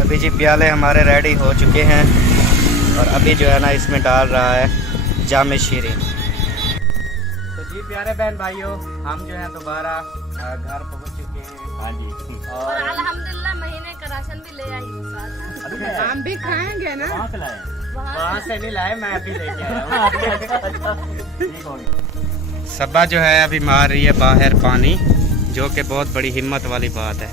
अभी जी प्याले हमारे रेडी हो चुके हैं और अभी जो है ना इसमें डाल रहा है जाम शीरी। तो जी प्यारे बहन भाइयों, हम जो है दोबारा घर पहुंच चुके हैं। हाँ जी। और अल्हम्दुलिल्लाह महीने का राशन भी ले आई हूँ साथ। हम भी खाएंगे ना। कहाँ से लाए? वहाँ से नहीं लाए, मैं अभी लेके आया हूँ। सबा जो है अभी मार रही है बाहर पानी, जो कि बहुत बड़ी हिम्मत वाली बात है।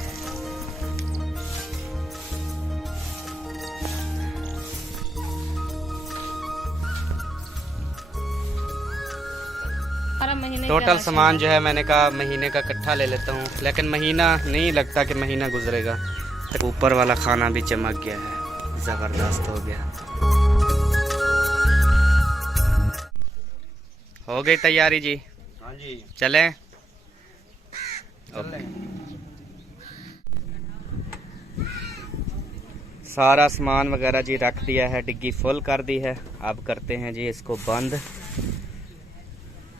टोटल सामान जो है मैंने कहा महीने का इकट्ठा ले लेता हूँ, लेकिन महीना नहीं लगता कि महीना गुजरेगा। तो ऊपर वाला खाना भी चमक गया है, ज़बरदस्त हो गया। हो गई तैयारी जी? हाँ जी। चलें? ओके। सारा सामान वगैरह जी रख दिया है, डिग्गी फुल कर दी है। अब करते हैं जी इसको बंद।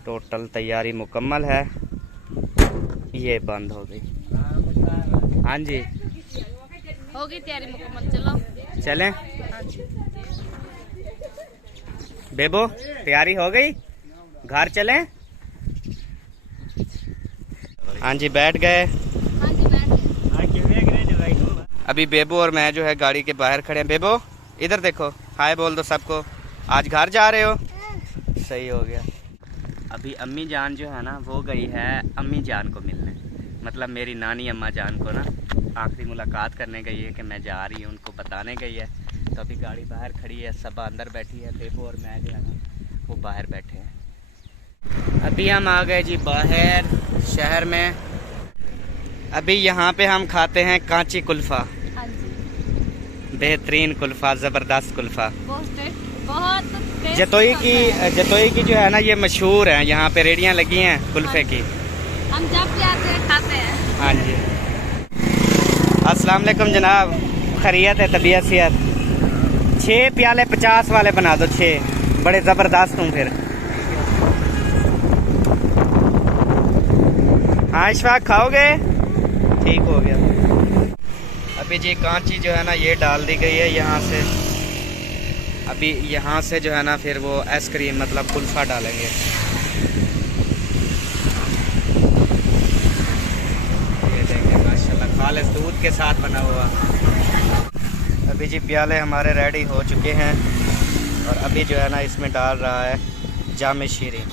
टोटल तैयारी मुकम्मल है, ये बंद हो गई। हाँ जी हो गई तैयारी मुकम्मल, चलो चलें? बेबो तैयारी हो गई, घर चलें? हाँ जी बैठ गए। हाँ जी बैठ गए। अभी बेबो और मैं जो है गाड़ी के बाहर खड़े हैं। बेबो इधर देखो, हाय बोल दो सबको। आज घर जा रहे हो? सही हो गया। अभी अम्मी जान जो है ना वो गई है अम्मी जान को मिलने, मतलब मेरी नानी अम्मा जान को ना आखिरी मुलाकात करने गई है कि मैं जा रही हूँ, उनको बताने गई है। तो अभी गाड़ी बाहर खड़ी है, सब अंदर बैठी है, बेबो और मैं जो है ना वो बाहर बैठे हैं। अभी हम आ गए जी बाहर शहर में। अभी यहाँ पे हम खाते हैं कांची कुल्फ़ा। हाँ जी, बेहतरीन कुल्फ़ा, ज़बरदस्त कुल्फ़ा। बहुत जतोई की जो है ना ये मशहूर है, यहाँ पे रेडियाँ लगी हैं कुल्फ़े की। हम जब भी आते हैं खाते हैं। हाँ जी। अस्सलाम वालेकुम जनाब, खैरियत है? तबीयत सेहत? 6 प्याले 50 वाले बना दो, 6 बड़े ज़बरदस्त हूँ फिर। हाँ इशफाक खाओगे? ठीक हो गया। अभी जी कांची जो है ना ये डाल दी गई है यहाँ से। अभी यहाँ से जो है ना फिर वो आइसक्रीम मतलब कुल्फ़ा डालेंगे। ये देखें माशाल्लाह खालिस दूध के साथ बना हुआ। अभी जी प्याले हमारे रेडी हो चुके हैं और अभी जो है ना इसमें डाल रहा है जाम शीरी।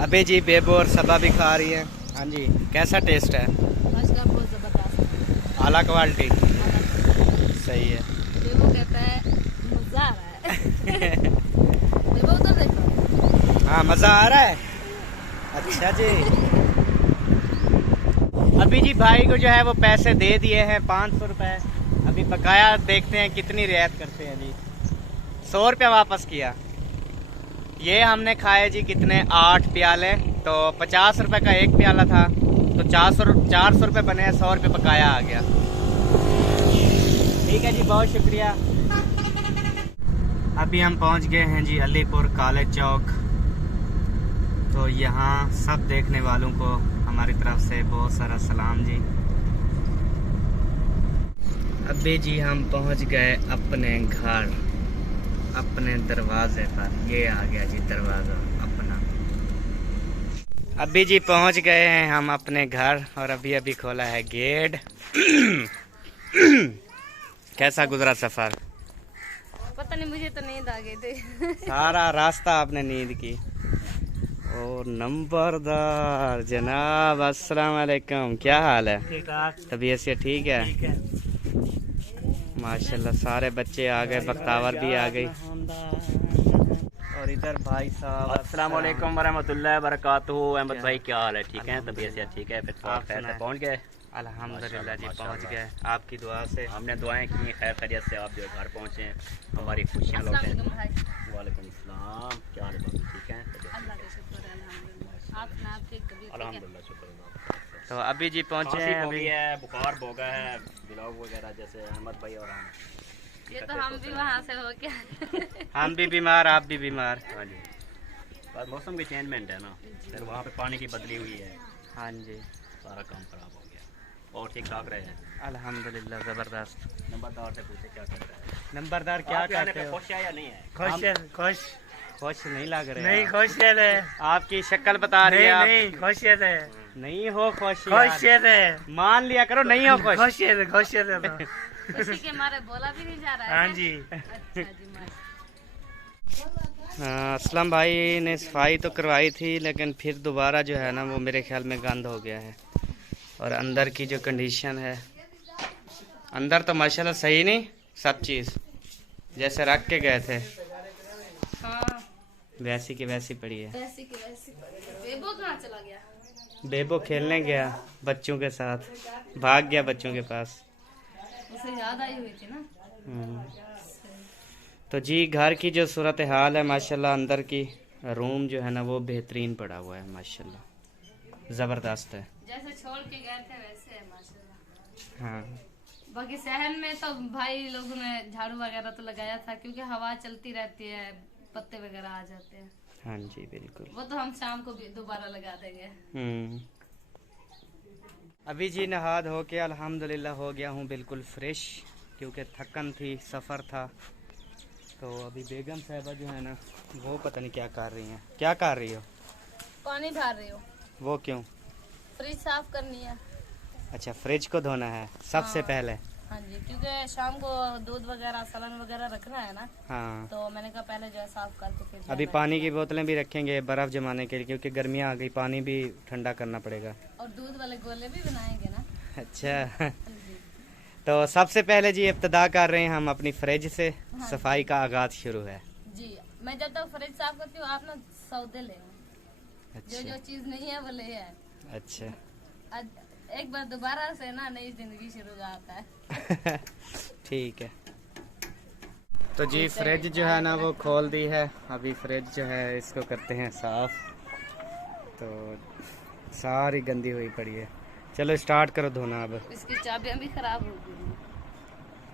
अभी जी बेबो और सबा भी खा रही है। हाँ जी कैसा टेस्ट है? बहुत ज़बरदस्त, आला क्वालिटी, सही है। वो कहता है मज़ा आ रहा है। देखो उधर देखो। हाँ मज़ा आ रहा है। अच्छा जी। अभी जी भाई को जो है वो पैसे दे दिए हैं 500 रुपये। अभी बकाया देखते हैं कितनी रियायत करते हैं जी। 100 रुपया वापस किया। ये हमने खाए जी कितने 8 प्याले, तो 50 रुपये का एक प्याला था, तो 400 रुपये बने, 100 रुपये बकाया आ गया। ठीक है जी बहुत शुक्रिया। अभी हम पहुंच गए हैं जी अलीपुर कॉलेज चौक। तो यहाँ सब देखने वालों को हमारी तरफ से बहुत सारा सलाम जी। अभी जी हम पहुंच गए अपने घर, अपने दरवाजे पर। ये आ गया जी दरवाज़ा अपना। अभी जी पहुंच गए हैं हम अपने घर और अभी अभी खोला है गेट। कैसा गुजरा सफ़र? पता नहीं, मुझे तो नींद आ गई थी। सारा रास्ता आपने नींद की। और नंबरदार जनाब अस्सलाम वालेकुम, क्या हाल है? तबीयत से ठीक है? माशाल्लाह सारे बच्चे आ गए, बख्तावर भी आ गई। और इधर भाई साहब अस्सलाम वालेकुम वरहमतुल्लाहि वबरकातुहू। अहमद भाई क्या हाल है? ठीक है, तबीयत से ठीक है? फिर आप खैर से सुनाएं। पहुँच गए? अल्हम्दुलिल्लाह जी पहुंच गए, आपकी दुआ से। हमने दुआएं की खैर खैरियत से आप जो घर पहुँचे, हमारी खुशियाँ अस्सलाम लौटें। वालेकुम भाई। वालेकुम अस्सलाम, क्या हाल है बाबू? ठीक है? अल्लाह का शुक्र है, अल्हम्दुलिल्लाह। आप सुना, आपकी तबीयत ठीक है? अल्हम्दुलिल्लाह, शुक्र है। तो अभी जी पहुंचे खांसी हैं हो गई अभी। है, बुखार भोगा है, ब्लॉग वगैरह जैसे अहमद भाई और हम। ये तो हम भी वहाँ से हो गया। हम भी बीमार, आप भी बीमार। हाँ जी, बस मौसम की चेंजमेंट है ना, फिर वहाँ पे पानी की बदली हुई है। हाँ जी। सारा काम खराब हो गया। और ठीक ठाक रहे हैं अल्हम्दुलिल्लाह ज़बरदस्त। नंबरदार से पूछे क्या कर रहा है। नंबरदार क्या आपके आने करते पे हो? खुश है या नहीं है? खुश है, खुश खुश नहीं लग रहे नहीं, आप। खुश है रे। आपकी शक्ल बता रही नहीं है आप नहीं, खुश है रे, नहीं हो खुश खुश यार। है रे, मान लिया करो नहीं हो खुश। खुश है रे, खुश है रे तो। खुशी के मारे बोला भी नहीं जा रहा है। हाँ जी। अच्छा जी माशाल्लाह। असलम भाई ने सफाई तो करवाई थी लेकिन फिर दोबारा जो है ना वो मेरे ख्याल में गंद हो गया है। और अंदर की जो कंडीशन है, अंदर तो माशाल्लाह सही नहीं, सब चीज़ जैसे रख के गए थे हाँ वैसी की वैसी पड़ी है। वैसी की वैसी। बेबो कहाँ चला गया? बेबो खेलने गया बच्चों के साथ, भाग गया बच्चों के पास। उसे याद आई हुई थी ना। तो जी घर की जो सूरत हाल है माशाल्लाह, अंदर की रूम जो है ना वो बेहतरीन पड़ा हुआ है माशाल्लाह, ज़बरदस्त है। जैसे छोड़ के गए थे वैसे है माशाल्लाह। हाँ बाकी शहर में तो भाई लोगों ने झाड़ू वगैरह तो लगाया था क्योंकि हवा चलती रहती है, पत्ते वगैरह आ जाते हैं। हाँ जी बिल्कुल। वो तो हम शाम को भी दोबारा लगा देंगे। अभी जी नहा धो के अल्हम्दुलिल्लाह हो गया हूँ बिल्कुल फ्रेश, क्योंकि थकन थी, सफ़र था। तो अभी बेगम साहिबा जो है ना वो पता नहीं क्या कर रही हैं। क्या कर रही हो? पानी भर रही हो। वो क्यों? फ्रिज साफ करनी है। अच्छा फ्रिज को धोना है सबसे हाँ। पहले। हाँ जी, क्योंकि शाम को दूध वगैरह सलन वगैरह रखना है ना, हाँ तो मैंने कहा पहले जो है साफ करके फिर अभी जाना पानी की बोतलें भी रखेंगे बर्फ़ जमाने के लिए, क्योंकि गर्मियाँ आ गई, पानी भी ठंडा करना पड़ेगा। है। और दूध वाले गोले भी बनाएंगे ना। अच्छा हाँ जी। तो सबसे पहले जी इब्तिदा कर रहे हैं हम अपनी फ्रिज से, हाँ। सफाई का आगाज शुरू है। जी मैं जब तक फ्रिज साफ करती हूँ आप ना सौदे ले आए। जो अच्छा जो चीज नहीं है वो ले आए। अच्छा आज एक बार दोबारा से ना नई जिंदगी शुरू होता है। ठीक है। तो जी फ्रिज जो है ना वो खोल दी है, अभी फ्रिज जो है इसको करते हैं साफ। तो सारी गंदी हुई पड़ी है, चलो स्टार्ट करो धोना। अब इसकी चाबियां भी खराब हो गई हैं।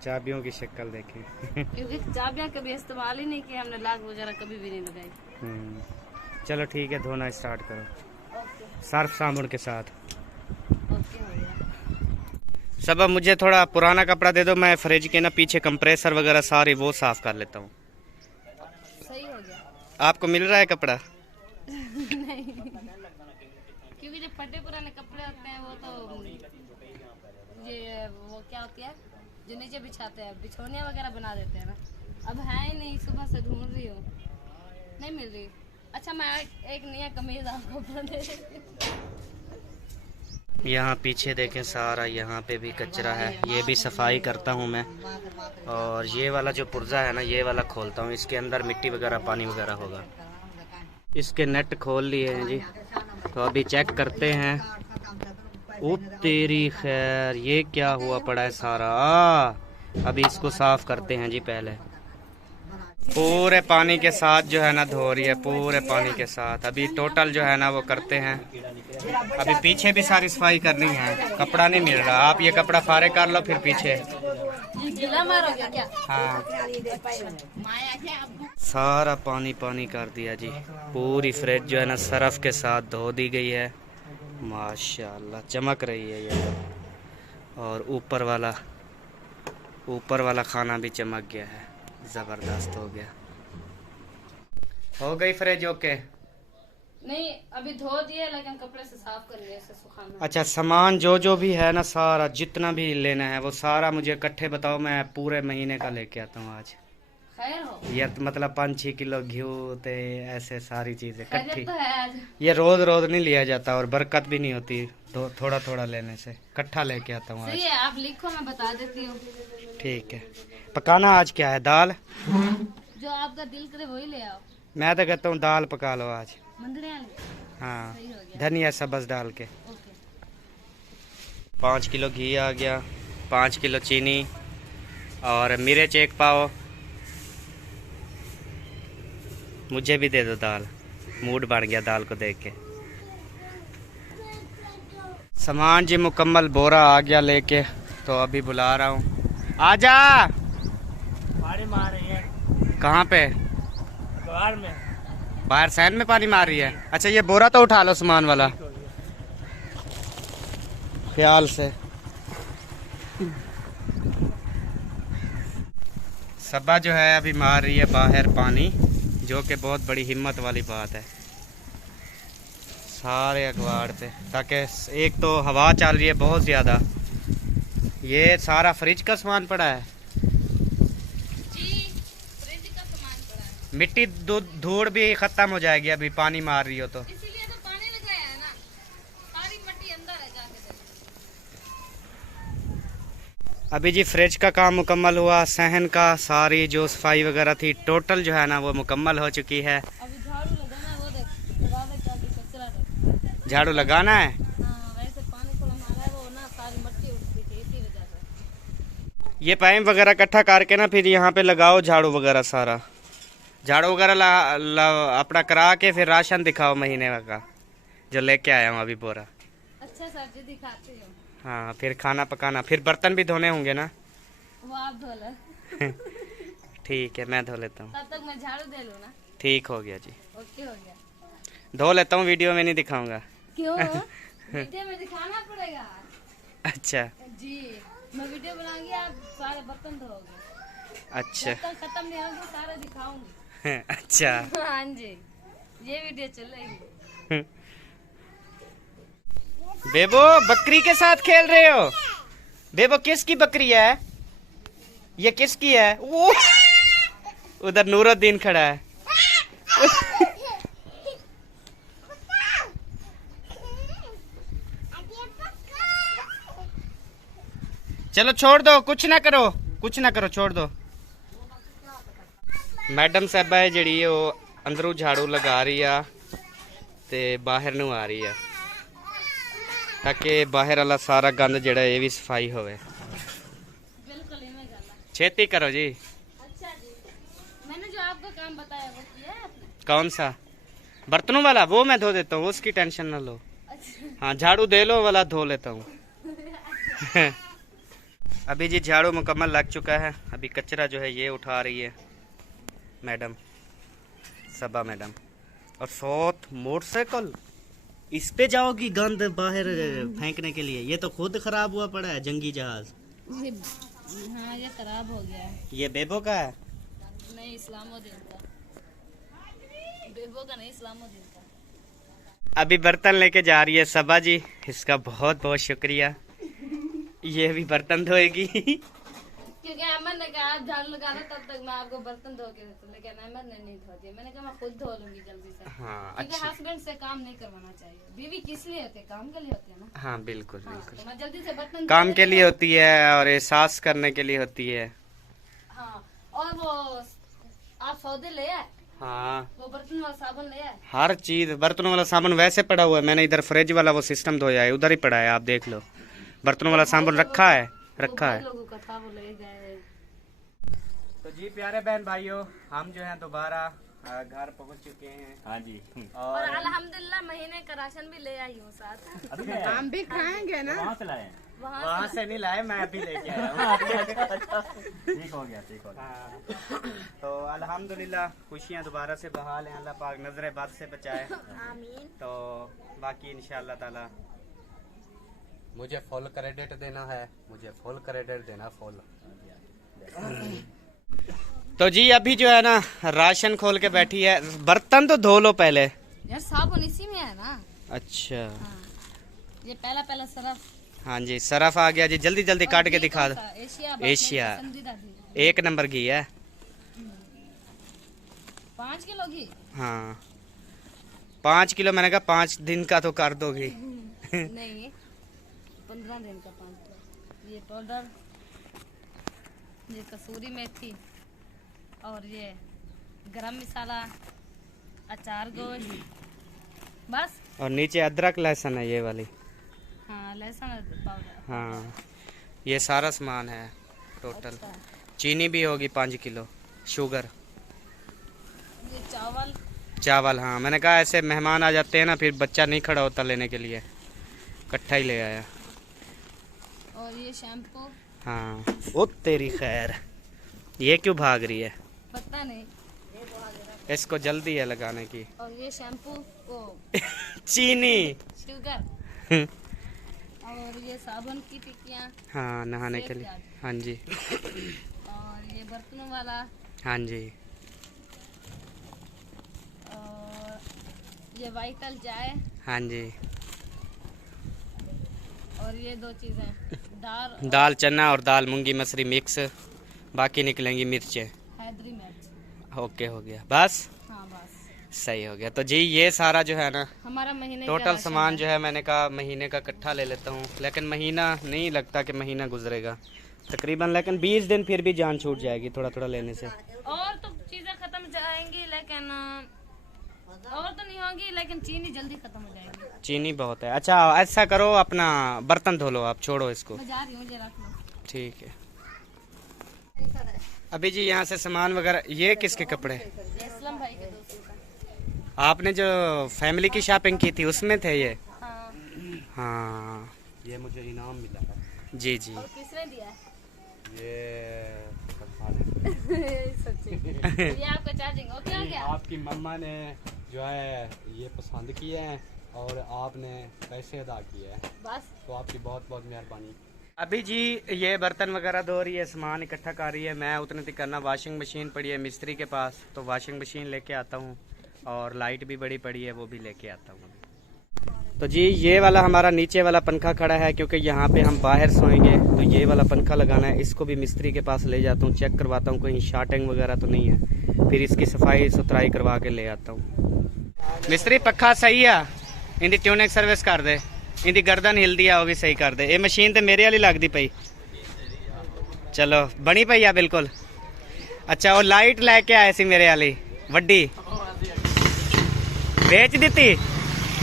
चाबियों की शक्ल देखें। क्योंकि चाबियां कभी इस्तेमाल ही नहीं की हमने, लाग वगैरह कभी भी नहीं लगाई। चलो ठीक है धोना स्टार्ट करो ओके सर्फ साबुन के साथ। ओके हो गया। सब अब मुझे थोड़ा पुराना कपड़ा दे दो, मैं फ्रिज के ना पीछे कंप्रेसर वगैरह सारे वो साफ कर लेता हूँ। सही हो गया। आपको मिल रहा है कपड़ा? नहीं क्योंकि जो फटे पुराने कपड़े होते हैं वो तो ये वो क्या होती है जो नीचे बिछाते हैं, बिछौनिया वगैरह बना देते हैं ना। अब है ही नहीं, सुबह से ढूंढ रही हूँ नहीं मिल रही। अच्छा मैं एक नया कमीज आपको बना दे देती हूँ। यहाँ पीछे देखें सारा, यहाँ पे भी कचरा है, ये भी सफाई करता हूँ मैं। और ये वाला जो पुर्जा है ना ये वाला खोलता हूँ, इसके अंदर मिट्टी वगैरह पानी वगैरह होगा। इसके नेट खोल लिए हैं जी, तो अभी चेक करते हैं। ओ तेरी खैर, ये क्या हुआ पड़ा है सारा। अभी इसको साफ करते हैं जी। पहले पूरे पानी के साथ जो है ना धो रही है, पूरे पानी के साथ। अभी टोटल जो है ना वो करते हैं। अभी पीछे भी सारी सफाई करनी है, कपड़ा नहीं मिल रहा। आप ये कपड़ा फारे कर लो फिर पीछे। गीला मारोगे क्या? हाँ सारा पानी पानी कर दिया जी। पूरी फ्रिज जो है ना सरफ के साथ धो दी गई है, माशाल्लाह चमक रही है ये। और ऊपर वाला खाना भी चमक गया है, ज़बरदस्त हो गया। हो गई फ्रिज ओके? नहीं अभी धो दिए लेकिन कपड़े से साफ कर लिए, सुखाना। अच्छा सामान जो भी है ना सारा जितना भी लेना है वो सारा मुझे इकट्ठे बताओ, मैं पूरे महीने का लेके आता हूँ आज। खैर हो ये मतलब 5-6 किलो घी ते ऐसे सारी चीजें खैरियत इकट्ठी। तो है आज। ये रोज रोज नहीं लिया जाता और बरकत भी नहीं होती थोड़ा थोड़ा लेने से। इकट्ठा लेके आता हूँ सही आज। है, आप लिखो मैं बता देती हूँ। ठीक है। पकाना आज क्या है? दाल? जो आपका दिल करे वही ले आओ। मैं तो कहता हूँ दाल पका लो आज। मंदड़े आलू। हाँ सही हो गया। धनिया सब्ज़ डाल के। ओके 5 किलो घी आ गया, 5 किलो चीनी और मिर्च 1 पाव। मुझे भी दे दो दाल, मूड बन गया दाल को देख के। सामान जी मुकम्मल बोरा आ गया लेके, तो अभी बुला रहा हूँ। आजा। पानी मार रही है कहाँ पे? बाहर में। बाहर सैन में पानी मार रही है। अच्छा ये बोरा तो उठा लो सामान वाला। ख्याल से। सबा जो है अभी मार रही है बाहर पानी, जो कि बहुत बड़ी हिम्मत वाली बात है सारे अखबार पे, ताकि एक तो हवा चल रही है बहुत ज़्यादा। ये सारा फ्रिज का सामान पड़ा है जी, फ्रिज का सामान पड़ा है। मिट्टी धूड़ भी ख़त्म हो जाएगी अभी पानी मार रही हो तो। इसीलिए तो पानी लगाया है ना, सारी मिट्टी अंदर है जाके देखो। अभी जी फ्रिज का काम मुकम्मल हुआ, सहन का सारी जो सफाई वगैरह थी टोटल जो है ना वो मुकम्मल हो चुकी है। अभी झाड़ू लगाना है, वो देख दरवाजे के आगे कचरा है। झाड़ू लगाना है। हाँ, वैसे पानी थोड़ा मारा है, वो ना सारी मिट्टी उठती थी इसी वजह से। ये पाइप वगैरह इकट्ठा करके ना फिर यहाँ पे लगाओ झाड़ू वगैरह सारा। झाड़ू वगैरह अपना करा के फिर राशन दिखाओ महीने का जो लेके आया हूँ अभी बोरा। अच्छा सर जी, दिखाते हो। हाँ, फिर खाना पकाना, फिर बर्तन भी धोने होंगे ना। वो आप धो लो। ठीक है, मैं धो लेता हूँ। तब तक मैं झाड़ू दे लूँ ना। ठीक हो गया जी, ओके हो गया। धो लेता हूँ, वीडियो में नहीं दिखाऊंगा। क्यों? वीडियो में दिखाना पड़ेगा। अच्छा जी, मैं वीडियो बनाऊंगी, आप सारे बर्तन धोओगे। अच्छा जब तक खत्म नहीं होगी सारे दिखाऊंगी। अच्छा। हाँ जी, ये वीडियो चलेगी। बेबो बकरी के साथ खेल रहे हो? बेबो किसकी बकरी है ये? किसकी है? वो उधर नूरुद्दीन खड़ा है। चलो छोड़ दो, कुछ ना करो, कुछ ना करो, छोड़ दो। मैडम साहबा है जी वो अंदरों झाड़ू लगा रही है ते बाहर नू आ रही है, ताकि बाहर वाला सारा गंद जड़ा ये भी सफाई होवे। बिल्कुल ही में गला। छेती करो जी। अच्छा जी, मैंने जो आपको काम बताया वो किया है आपने? कौन सा? बर्तनों वाला? वो मैं धो देता हूँ, उसकी टेंशन ना लो। अच्छा। हाँ, झाड़ू दे लो वाला धो लेता हूँ। अभी जी झाड़ू मुकम्मल लग चुका है, अभी कचरा जो है ये उठा रही है मैडम सबा मैडम। और साथ मोटरसाइकिल, इस पे जाओगी गंद बाहर फेंकने के लिए? ये तो खुद खराब हुआ पड़ा है जंगी जहाज। हाँ, ये खराब हो गया है। ये बेबो का है? नहीं, इस्लामुद्दीन का। बेबो का नहीं, इस्लामुद्दीन का। अभी बर्तन लेके जा रही है सबा जी, इसका बहुत बहुत शुक्रिया। ये भी बर्तन धोएगी। क्योंकि अमन ने कहा आप झाड़ू लगा दो तब तक मैं आपको बर्तन धो के देता हूँ, लेकिन अमन ने नहीं धो दिया। मैंने कहा मैं खुद धो लूंगी जल्दी से। हाँ क्योंकि अच्छा। हस्बैंड से काम नहीं करवाना चाहिए। बीवी किस लिए होती है? काम के लिए होती है ना। हाँ बिल्कुल हाँ, बिल्कुल, तो मैं जल्दी से बर्तन काम धो के देती लिए हूँ। होती है और एहसास करने के लिए होती है। हाँ, और वो आप सौदे ले आए, हाँ, वो बर्तन वाला साबुन ले आए। हर चीज, बर्तनों वाला साबुन वैसे पड़ा हुआ है, मैंने इधर फ्रिज वाला वो सिस्टम धोया है, उधर ही पड़ा है, आप देख लो। बर्तनों वाला साबुन रखा है, रखा है। लोगों का था, वो ले गए। तो जी प्यारे बहन भाइयों, हम जो है दोबारा घर पहुंच चुके हैं। हाँ जी। और अल्हम्दुलिल्लाह महीने का राशन भी ले आई हूँ साथ। अभी हम भी खाएंगे ना। वहाँ से लाए? वहाँ से नहीं लाए, मैं अभी लेके आया हूँ। ठीक हो गया, ठीक हो गया। हाँ, तो अल्हम्दुलिल्लाह खुशियाँ दोबारा से बहाल हैं, अल्लाह पाक नजर बद से बचाए। आमीन। तो बाकी इंशाअल्लाह ताला मुझे फुल क्रेडिट देना है, मुझे फुल क्रेडिट देना, फुल। तो जी अभी जो है ना राशन खोल के बैठी है, बर्तन तो धो लो पहले। यार साबुन इसी में है ना। अच्छा हाँ, ये पहला पहला सरफ। हाँ जी, सरफ आ गया जी, जल्दी जल्दी काट के दिखा दो। Asia Asia. पसंदीदा घी। 1 नंबर घी है। 5 किलो घी। हाँ 5 किलो, मैंने कहा 5 दिन का तो कर दोगी। नहीं, 15 दिन का 5 किलो। ये पाउडर, ये कसूरी मेथी, और ये गरम मसाला, अचार गोश्त, बस। और नीचे अदरक लहसुन है ये वाली। हाँ, लहसुन पाउडर। हाँ, ये सारा सामान है टोटल। अच्छा। चीनी भी होगी 5 किलो, शुगर, ये चावल। चावल। हाँ, मैंने कहा ऐसे मेहमान आ जाते हैं ना, फिर बच्चा नहीं खड़ा होता लेने के लिए, इकट्ठा ही ले आया। और ये शैम्पू। हाँ, ओ तेरी खैर, ये क्यों भाग रही है? पता नहीं। इसको जल्दी है लगाने की। और ये शैम्पू, वो चीनी। शुगर, और ये साबुन की टिक्कियाँ हाँ नहाने के लिए। हाँ जी। और ये बर्तनों वाला हाँ जी। और ये वाइटल चाय हाँ जी। और ये 2 चीजें दाल दाल चना और दाल मूंगी मसरी मिक्स, बाकी निकलेंगी मिर्चें। हैदरी मिर्च। ओके हो गया बस। हाँ बस सही हो गया। तो जी ये सारा जो है ना हमारा महीने का टोटल राशन सामान है। जो है मैंने कहा महीने का इकट्ठा ले लेता हूँ, लेकिन महीना नहीं लगता कि महीना गुजरेगा तकरीबन, लेकिन 20 दिन फिर भी जान छूट जाएगी थोड़ा थोड़ा लेने से। और तो चीजें खत्म जाएंगी लेकिन और तो नहीं होगी, लेकिन चीनी जल्दी खत्म हो जाएगी। चीनी बहुत है। अच्छा ऐसा करो अपना बर्तन धो लो, आप छोड़ो इसको। मैं जा रही हूँ, मुझे रख लो। ठीक है। अभी जी यहाँ से सामान वगैरह, ये किसके कपड़े? ये असलम भाई के दोस्तों का। आपने जो फैमिली की शॉपिंग की थी उसमें थे ये? हाँ। हाँ ये मुझे इनाम मिला है। जी जी। और किसने दिया है? ये सच्ची। ये आपका चार्जिंग हो क्या? आपकी मम्मा ने जो है ये पसंद किए हैं और आपने पैसे अदा किए हैं, बस तो आपकी बहुत बहुत मेहरबानी। अभी जी ये बर्तन वगैरह धो रही है, सामान इकट्ठा कर रही है, मैं उतने तक करना। वॉशिंग मशीन पड़ी है मिस्त्री के पास, तो वॉशिंग मशीन लेके आता हूँ, और लाइट भी बड़ी पड़ी है वो भी लेके आता हूँ। तो जी ये वाला हमारा नीचे वाला पंखा खड़ा है, क्योंकि यहाँ पे हम बाहर सोएंगे, तो ये वाला पंखा लगाना है। इसको भी मिस्त्री के पास ले जाता हूँ, चेक करवाता हूँ कहीं शार्टिंग वगैरह तो नहीं है, फिर इसकी सफाई सुथराई करवा के ले आता हूँ। मिस्त्री पक्खा सही है, इनकी ट्यूनिंग सर्विस कर दे, इनकी गर्दन हिलदी है वो भी सही कर दे। ये मशीन तो मेरे वाली लगती पई, चलो बनी पई है बिल्कुल। अच्छा वो लाइट लैके आए सी मेरे वाली वड्डी, बेच दी,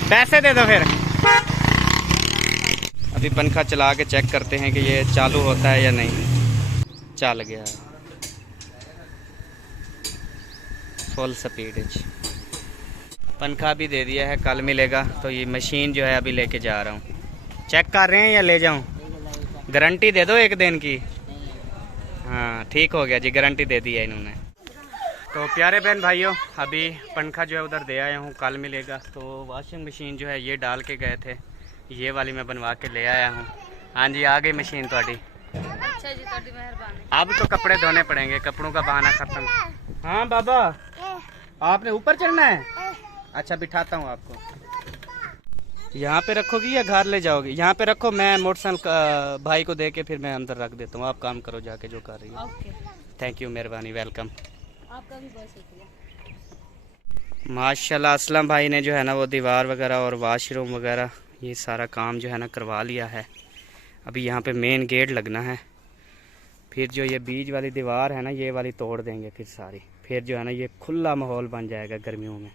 पैसे दे दो फिर। अभी पंखा चला के चेक करते हैं कि ये चालू होता है या नहीं। चल गया फुल स्पीड। पंखा भी दे दिया है, कल मिलेगा। तो ये मशीन जो है अभी लेके जा रहा हूँ। चेक कर रहे हैं या ले जाऊँ? गारंटी दे दो 1 दिन की। हाँ ठीक हो गया जी, गारंटी दे दी है इन्होंने। तो प्यारे बहन भाइयों, अभी पंखा जो है उधर दे आया हूँ, कल मिलेगा। तो वॉशिंग मशीन जो है ये डाल के गए थे, ये वाली मैं बनवा के ले आया हूँ। हाँ जी आ गई मशीन थोड़ी। अच्छा जी, ਤੁਹਾਡੀ मेहरबानी। अब तो कपड़े धोने पड़ेंगे, कपड़ों का बहाना खत्म। हाँ बाबा आपने ऊपर चढ़ना है? अच्छा बिठाता हूँ आपको। यहाँ पे रखोगी या घर ले जाओगी? यहाँ पे रखो, मैं मोटरसाइकिल भाई को दे के फिर मैं अंदर रख देता हूँ। आप काम करो जाके जो कर रही हो। ओके, थैंक यू, मेहरबानी, वेलकम। आपका भी बहुत शुक्रिया। माशाल्लाह असलम भाई ने जो है ना वो दीवार वगैरह और वाशरूम वगैरह ये सारा काम जो है ना करवा लिया है। अभी यहाँ पे मेन गेट लगना है, फिर जो ये बीच वाली दीवार है ना ये वाली तोड़ देंगे फिर सारी, फिर जो है ना ये खुला माहौल बन जाएगा गर्मियों में।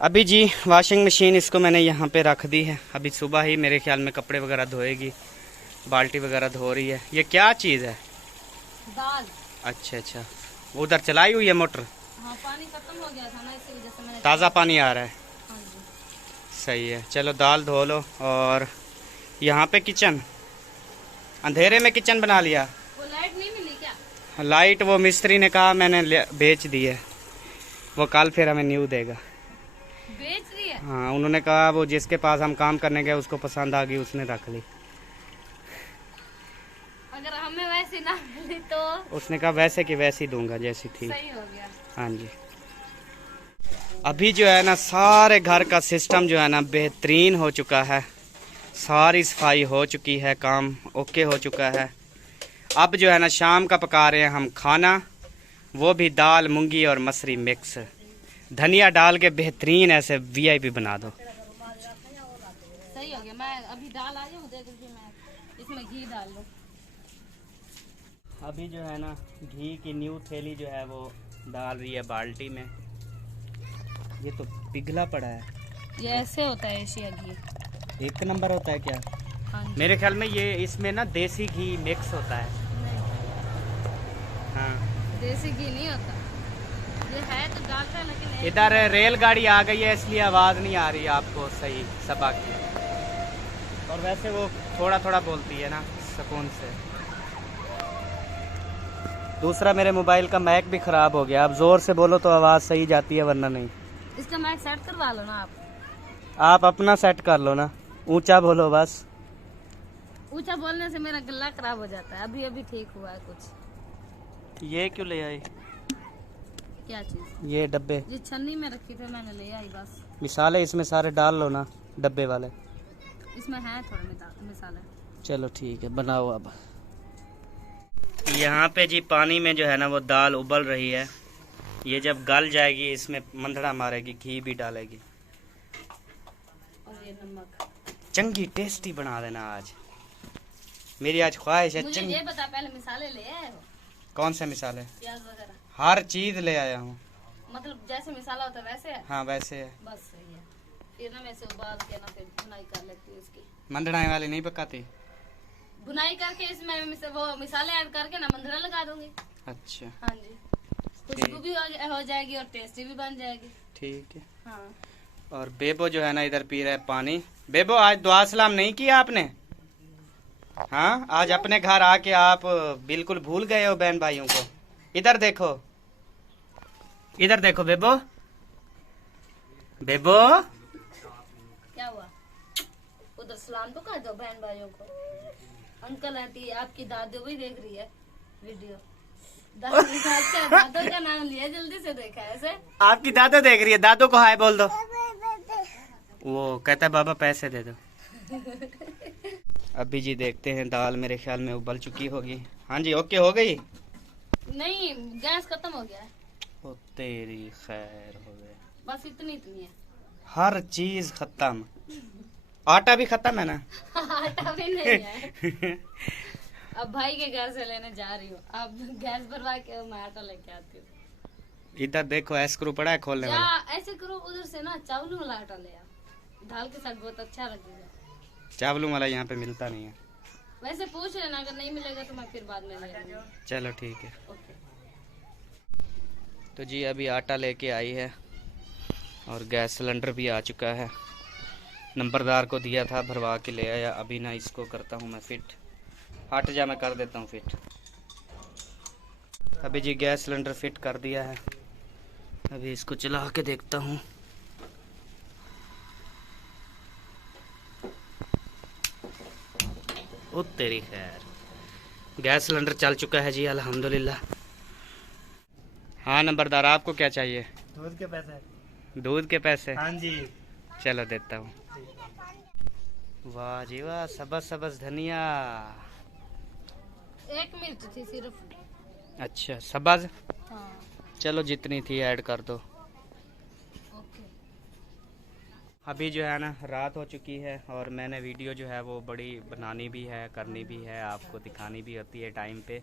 अभी जी वॉशिंग मशीन इसको मैंने यहाँ पे रख दी है, अभी सुबह ही मेरे ख्याल में कपड़े वगैरह धोएगी, बाल्टी वगैरह धो रही है। ये क्या चीज़ है? दाल। अच्छा अच्छा, उधर चलाई हुई है मोटर? हाँ, पानी खत्म हो गया था ना, इसी वजह से मैंने। ताज़ा पानी आ रहा है? हाँ जी। सही है, चलो दाल धो लो। और यहाँ पे किचन, अंधेरे में किचन बना लिया। वो लाइट नहीं मिली क्या? लाइट वो मिस्त्री ने कहा मैंने बेच दी है, वो कल फिर हमें न्यू देगा। बेच रही है? हाँ उन्होंने कहा वो जिसके पास हम काम करने गए उसको पसंद आ गई, उसने रख ली। अगर हमें वैसे ना मिली तो? उसने कहा वैसे की वैसी दूंगा जैसी थी। सही हो गया। हाँ जी। अभी जो है ना सारे घर का सिस्टम जो है ना बेहतरीन हो चुका है, सारी सफाई हो चुकी है, काम ओके हो चुका है। अब जो है ना शाम का पका रहे हैं हम खाना, वो भी दाल मूंगी और मसरी मिक्स, धनिया डाल के बेहतरीन ऐसे वीआईपी बना दो। सही हो गया। मैं अभी दाल आ जाऊँ देख लीजिए, मैं इसमें घी डाल लूँ। अभी जो है ना घी की न्यू थैली जो है वो डाल रही है बाल्टी में। ये तो पिघला पड़ा है। ये ऐसे होता है एशिया घी, 1 नंबर होता है क्या? हाँ जी। मेरे ख्याल में ये इसमें ना देसी घी मिक्स होता है। नहीं, हाँ देसी घी नहीं होता, ये है तो डालता है लेकिन इधर रेलगाड़ी आ गई है इसलिए आवाज़ नहीं आ रही आपको सही सबा की। और वैसे वो थोड़ा थोड़ा बोलती है ना सुकून से। दूसरा मेरे मोबाइल का मैक भी ख़राब हो गया, अब ज़ोर से बोलो तो आवाज़ सही जाती है वरना नहीं। इसका मैक सेट करवा लो ना आप। आप अपना सेट कर लो ना, ऊंचा बोलो बस। ऊंचा बोलने से मेरा गला खराब हो जाता है। अभी अभी ठीक हुआ है कुछ। ये क्यों ले आई? क्या चीज? ये डब्बे ये छन्नी में रखी थी मैंने ले आई बस। मिसाले इसमें सारे डाल लो ना, डब्बे वाले। इसमें है थोड़े मिसाले। चलो ठीक है, बनाओ अब। यहाँ पे जी पानी में जो है ना वो दाल उबल रही है। ये जब गल जाएगी इसमें मंदड़ा मारेगी, घी भी डालेगी। और ये नमक। चंगी टेस्टी बना देना आज। मेरी आज ख्वाहिश है मुझे चंगी। ये बता, पहले मिसाले ले आए हो? कौन से मिसाले? प्याज वगैरह हर चीज ले आया हूँ। मतलब जैसे मिसाला होता है वैसे है? हाँ वैसे है। बस सही है। फिर ना मैं इसे उबाल के ना फिर बुनाई कर लेती हूँ इसकी। मंदड़ाई वाली नहीं पकाती? बुनाई करके इसमें वो मिसाले ऐड करके ना मंदरा लगा दूंगी। अच्छा हाँ जी, खुशबू भी हो जाएगी और टेस्टी भी बन जाएगी। ठीक है। हाँ। और बेबो जो है ना इधर पी रहा है पानी। बेबो आज दुआ सलाम नहीं किया आपने? हाँ, आज अपने घर आके आप बिल्कुल भूल गए हो बहन भाइयों को। इधर देखो, इधर देखो बेबो। बेबो क्या हुआ? उधर सलाम तो कर दो बहन भाइयों को। अंकल आंटी, आपकी दादू भी देख रही है वीडियो। दादू का नाम लिया, जल्दी से देखा ऐसे। आपकी दादो देख रही है, दादो को हाय बोल दो। वो कहता है बाबा पैसे दे दो। अभी जी देखते हैं, दाल मेरे ख्याल में उबल चुकी होगी। हाँ जी, ओके हो गई। नहीं, गैस खत्म हो गया है। ओ तेरी खैर हो गए। बस इतनी है। हर चीज खत्म। आटा भी खत्म है ना? आटा भी नहीं है। अब भाई के घर से लेने जा रही हूँ। अब गैस भरवा के मैं आटा लेके आती हूँ। इधर देखो स्क्रू पड़ा है खोलने वाला। ऐसे करो, उधर से ना चावलों वाला आटा ले आओ। दाल के साथ बहुत अच्छा लगेगा। चावलों वाला यहाँ पे मिलता नहीं है। वैसे पूछ लेना, अगर नहीं मिलेगा तो मैं फिर बाद में ले लूंगी। चलो ठीक है। ओके। तो जी अभी आटा लेके आई है और गैस सिलेंडर भी आ चुका है। नंबरदार को दिया था, भरवा के ले आया। अभी ना इसको करता हूँ मैं फिट। हट जा, मैं कर देता हूँ फिट। अभी जी गैस सिलेंडर फिट कर दिया है। अभी इसको चला के देखता हूँ। ओ तेरी खैर, गैस सिलेंडर चल चुका है जी, अल्हम्दुलिल्लाह। हाँ नंबरदार, आपको क्या चाहिए? दूध के पैसे। दूध के पैसे? हाँ जी। चलो देता हूँ। वाह जी वाह, सबज सबज धनिया। 1 मिनट थी सिर्फ। अच्छा सबज। हाँ। चलो जितनी थी ऐड कर दो। ओके। अभी जो है ना रात हो चुकी है और मैंने वीडियो जो है वो बड़ी बनानी भी है, करनी भी है, आपको दिखानी भी होती है टाइम पे।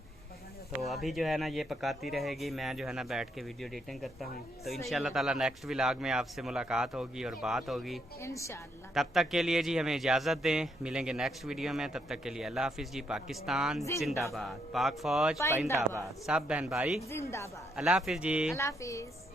तो अभी जो है ना ये पकाती रहेगी, मैं जो है ना बैठ के वीडियो एडिटिंग करता हूँ। तो इंशाल्लाह ताला नेक्स्ट व्लॉग में आपसे मुलाकात होगी और बात होगी इंशाल्लाह। तब तक के लिए जी हमें इजाज़त दें, मिलेंगे नेक्स्ट वीडियो में। तब तक के लिए अल्लाह हाफिज़ जी। पाकिस्तान जिंदाबाद, पाक फौज पाइंदाबाद, सब बहन भाई जिंदाबाद। अल्लाह हाफिज़ जी। अल्लाह हाफिज।